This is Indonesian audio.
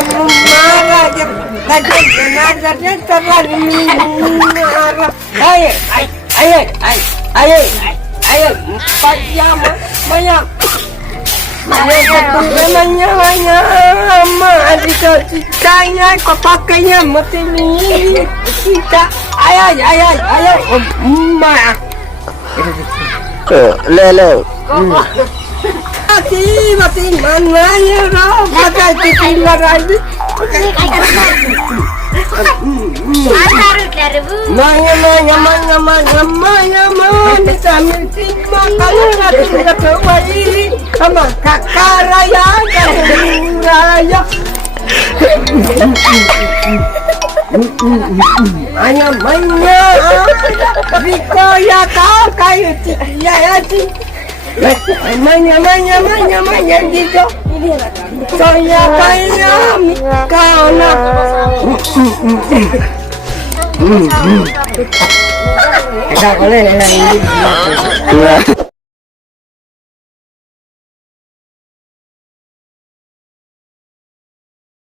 marah je. Tadi terlalu marah. Ayo, payah banyak. Namanya citanya kau pakainya mesti ni cita. Ayo, emak. Le. Mati mananya roh pakai tinggal lagi. Manya kami terima kalau nggak keluar ini sama kakak raya raya. Manya Riko ya kau kayu ya manya gitu. Saya kayak kau nak. Kita boleh